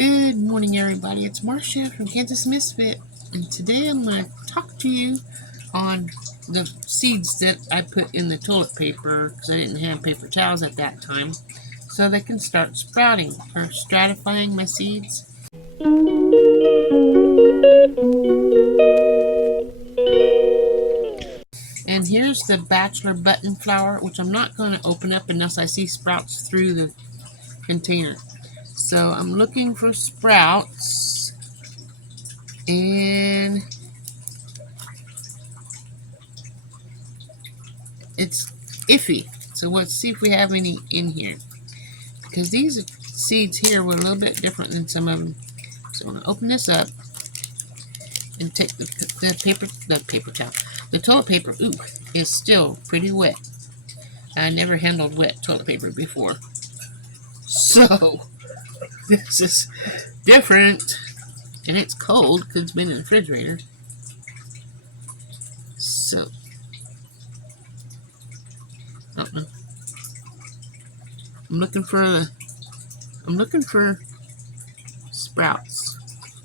Good morning, everybody. It's Marcia from Kansas Misfit, and today I'm going to talk to you on the seeds that I put in the toilet paper because I didn't have paper towels at that time, so they can start sprouting or stratifying my seeds. And here's the bachelor button flower, which I'm not going to open up unless I see sprouts through the container. So I'm looking for sprouts, and it's iffy. So let's see if we have any in here, because these seeds here were a little bit different than some of them. So I'm going to open this up and take the toilet paper. Ooh, is still pretty wet. I never handled wet toilet paper before, so this is different, and it's cold because it's been in the refrigerator. So I don't know. I'm looking for sprouts,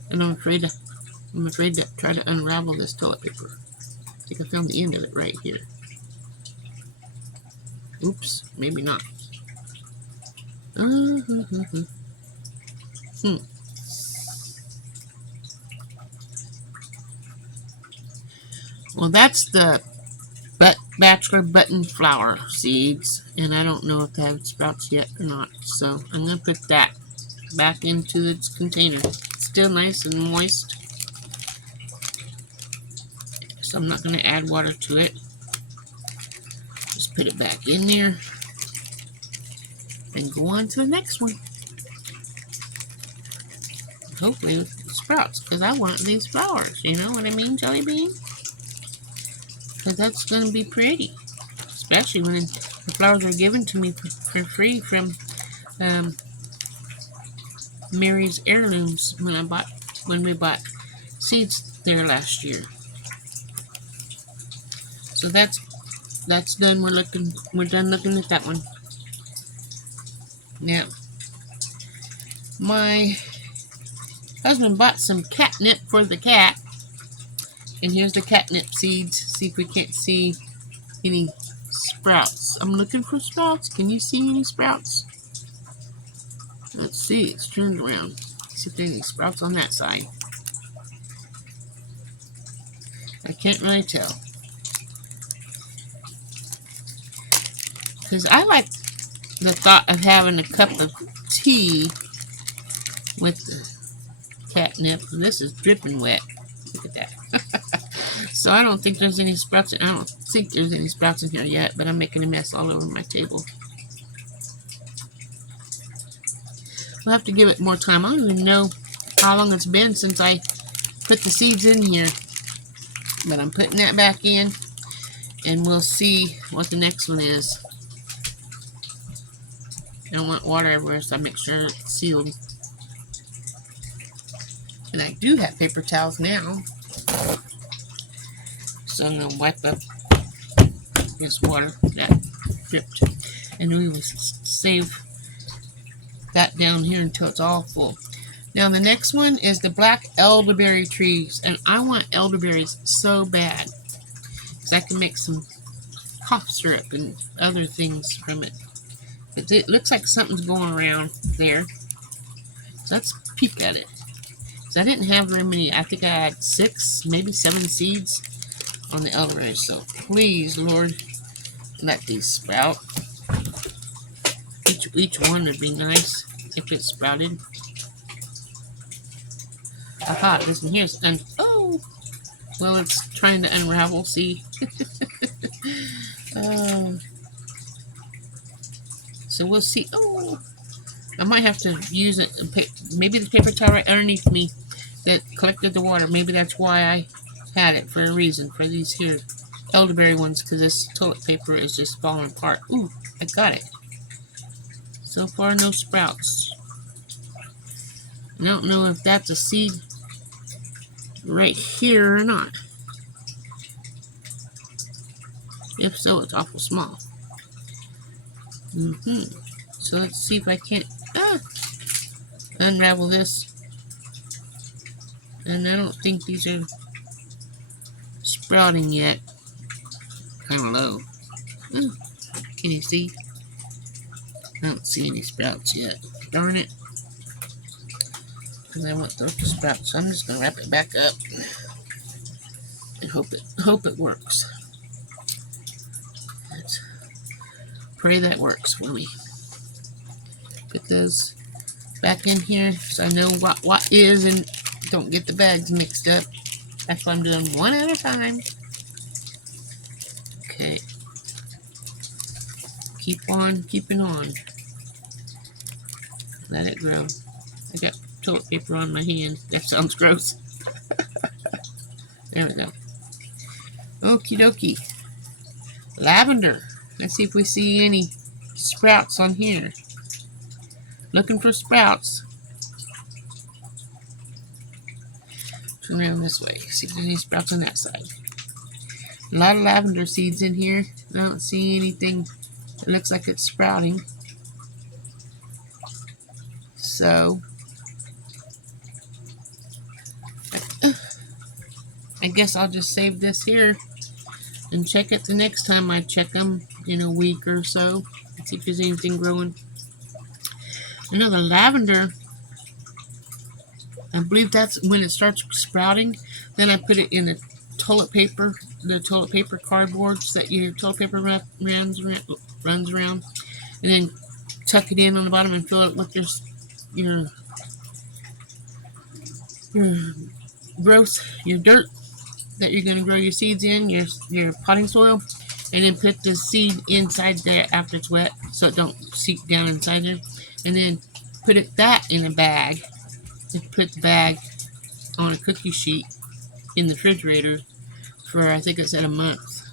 and I'm afraid to try to unravel this toilet paper. I think I found the end of it right here. Oops, maybe not. Well, that's the bachelor button flower seeds, and I don't know if they have sprouts yet or not. So I'm going to put that back into its container. It's still nice and moist, so I'm not going to add water to it. Just put it back in there and go on to the next one. Hopefully with sprouts, because I want these flowers. You know what I mean, Jelly Bean? Because that's going to be pretty, especially when the flowers were given to me for free from Mary's Heirlooms when we bought seeds there last year. So that's done. We're done looking at that one. Now, my husband bought some catnip for the cat, and here's the catnip seeds. See if we can't see any sprouts. I'm looking for sprouts. Can you see any sprouts? Let's see. It's turned around. See if there's any sprouts on that side. I can't really tell, because I like the thought of having a cup of tea with the catnip. This is dripping wet. Look at that. So I don't think there's any sprouts. I don't think there's any sprouts in here yet, but I'm making a mess all over my table. We'll have to give it more time. I don't even know how long it's been since I put the seeds in here, but I'm putting that back in, and we'll see what the next one is. I don't want water everywhere, so I make sure it's sealed. And I do have paper towels now, so I'm going to wipe up this water that dripped, and we will save that down here until it's all full. Now the next one is the black elderberry trees, and I want elderberries so bad because I can make some cough syrup and other things from it. But it looks like something's going around there, so let's peek at it. So I didn't have very many. I think I had 6, maybe 7 seeds on the elderberry. So please, Lord, let these sprout. Each one would be nice if it sprouted. Aha, this one here's oh, well, it's trying to unravel. See. So we'll see. Oh, I might have to use it. Maybe the paper towel right underneath me that collected the water. Maybe that's why I had it, for a reason, for these here elderberry ones, because this toilet paper is just falling apart. Ooh, I got it. So far, no sprouts. I don't know if that's a seed right here or not. If so, it's awful small. So let's see if I can't. unravel this. And I don't think these are sprouting yet. Kind of low. Can you see? I don't see any sprouts yet. Darn it. Because I want those to sprout. So I'm just going to wrap it back up. And hope it works. Let's pray that works for me. Put those back in here so I know what is and don't get the bags mixed up. That's why I'm doing one at a time. Okay. Keep on keeping on. Let it grow. I got toilet paper on my hand. That sounds gross. There we go. Okie dokie. Lavender. Let's see if we see any sprouts on here. Looking for sprouts. Turn around this way. See if there's any sprouts on that side. A lot of lavender seeds in here. I don't see anything that looks like it's sprouting. So I guess I'll just save this here and check it the next time I check them in a week or so. See if there's anything growing. I know the lavender, I believe that's when it starts sprouting. Then I put it in the toilet paper cardboards that your toilet paper runs around, and then tuck it in on the bottom and fill it with your dirt that you're going to grow your seeds in, your potting soil, and then put the seed inside there after it's wet so it don't seep down inside there, and then put that in a bag and put the bag on a cookie sheet in the refrigerator for, I think it said, a month.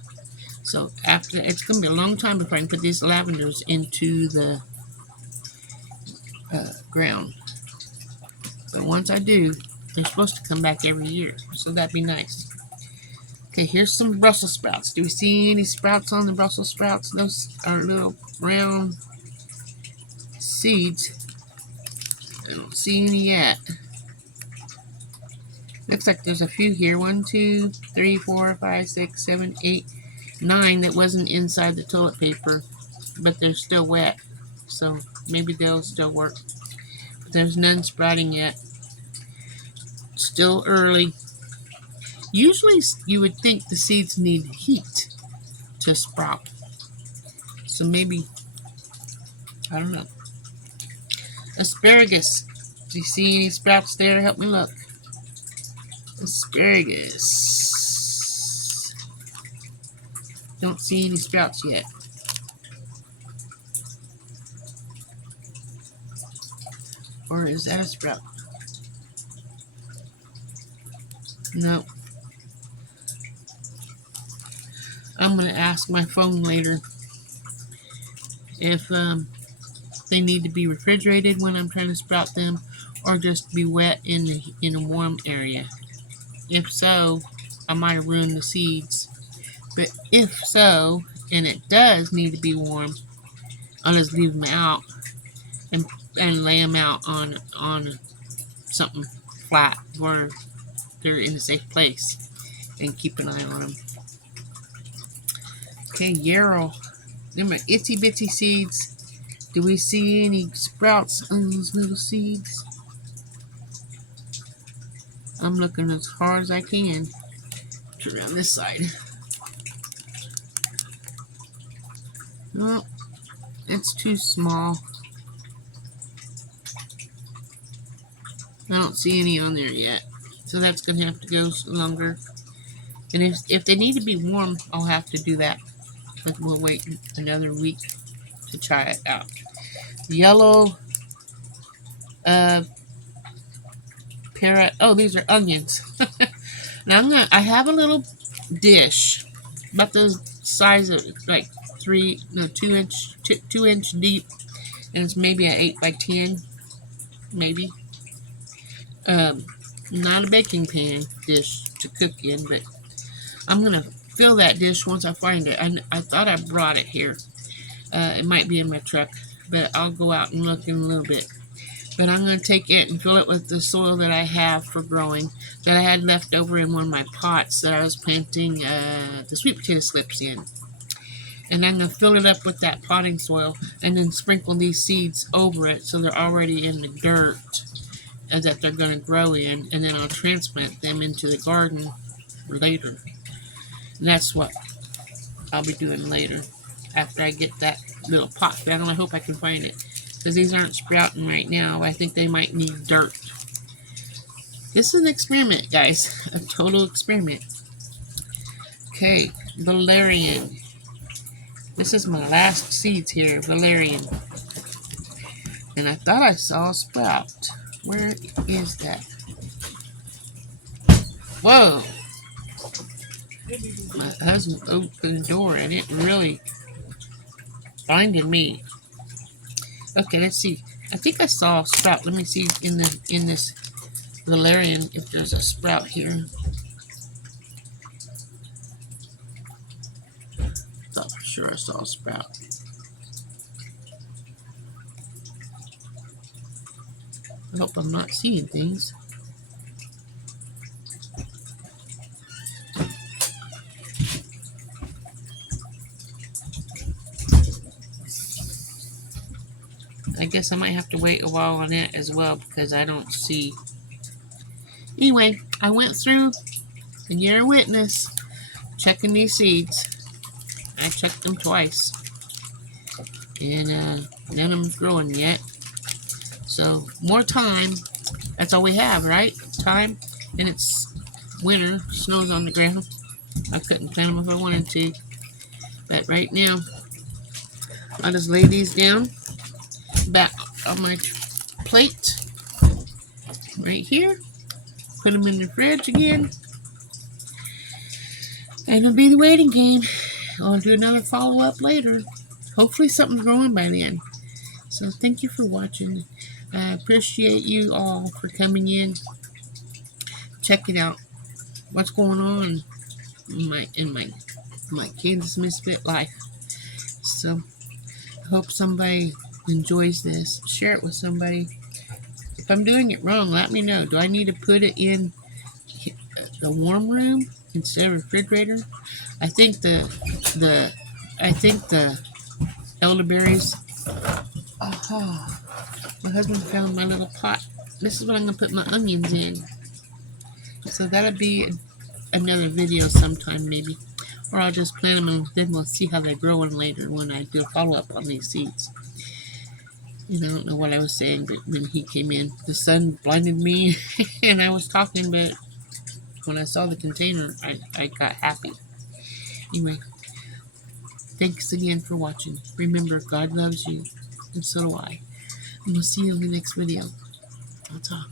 So after, it's going to be a long time before I can put these lavenders into the ground. But once I do, they're supposed to come back every year, so that'd be nice. Okay, here's some Brussels sprouts. Do we see any sprouts on the Brussels sprouts? Those are little brown seeds. I don't see any yet. Looks like there's a few here. 1, 2, 3, 4, 5, 6, 7, 8, 9 that wasn't inside the toilet paper, but they're still wet. So maybe they'll still work. But there's none sprouting yet. Still early. Usually you would think the seeds need heat to sprout. So maybe, I don't know. Asparagus. Do you see any sprouts there? Help me look. Asparagus. Don't see any sprouts yet. Or is that a sprout? No. I'm going to ask my phone later if they need to be refrigerated when I'm trying to sprout them, or just be wet in a warm area. If so, I might have ruined the seeds. But if so, and it does need to be warm, I'll just leave them out and lay them out on something flat where they're in a safe place, and keep an eye on them. Okay, yarrow. Them are itsy bitsy seeds. Do we see any sprouts on those little seeds? I'm looking as hard as I can. Turn around this side. Oh, it's too small. I don't see any on there yet. So that's going to have to go longer. And if they need to be warm, I'll have to do that. But we'll wait another week to try it out. Yellow oh, these are onions. Now I have a little dish about the size of like 2 inch deep, and it's maybe an 8 by 10, maybe. Not a baking pan dish to cook in, but I'm gonna fill that dish once I find it. I thought I brought it here. It might be in my truck, but I'll go out and look in a little bit. But I'm going to take it and fill it with the soil that I have for growing, that I had left over in one of my pots that I was planting the sweet potato slips in. And I'm going to fill it up with that potting soil and then sprinkle these seeds over it so they're already in the dirt that they're going to grow in, and then I'll transplant them into the garden later. And that's what I'll be doing later after I get that little pot found. I hope I can find it, because these aren't sprouting right now. I think they might need dirt. This is an experiment, guys. A total experiment. Okay, valerian. This is my last seeds here, valerian. And I thought I saw a sprout. Where is that? Whoa! My husband opened the door and it really blinded me. Okay, let's see. I think I saw a sprout. Let me see in this valerian if there's a sprout here. Thought for sure I saw a sprout. I hope I'm not seeing things. I guess I might have to wait a while on it as well because I don't see. Anyway, I went through, and you're a witness, checking these seeds. I checked them twice. And none of them's growing yet. So, more time. That's all we have, right? Time. And it's winter. Snow's on the ground. I couldn't plant them if I wanted to. But right now, I'll just lay these down back on my plate. Right here. Put them in the fridge again. And it'll be the waiting game. I'll do another follow-up later. Hopefully something's growing by then. So thank you for watching. I appreciate you all for coming in, checking out what's going on in my Kansas Misfit life. So I hope somebody enjoys this. Share it with somebody. If I'm doing it wrong, let me know. Do I need to put it in the warm room instead of refrigerator? I think the elderberries. Oh, my husband found my little pot. This is what I'm going to put my onions in. So that'll be another video sometime maybe. Or I'll just plant them and then we'll see how they're growing later when I do a follow-up on these seeds. And I don't know what I was saying, but when he came in, the sun blinded me and I was talking, but when I saw the container, I got happy. Anyway, thanks again for watching. Remember, God loves you, and so do I. And we'll see you in the next video. That's all.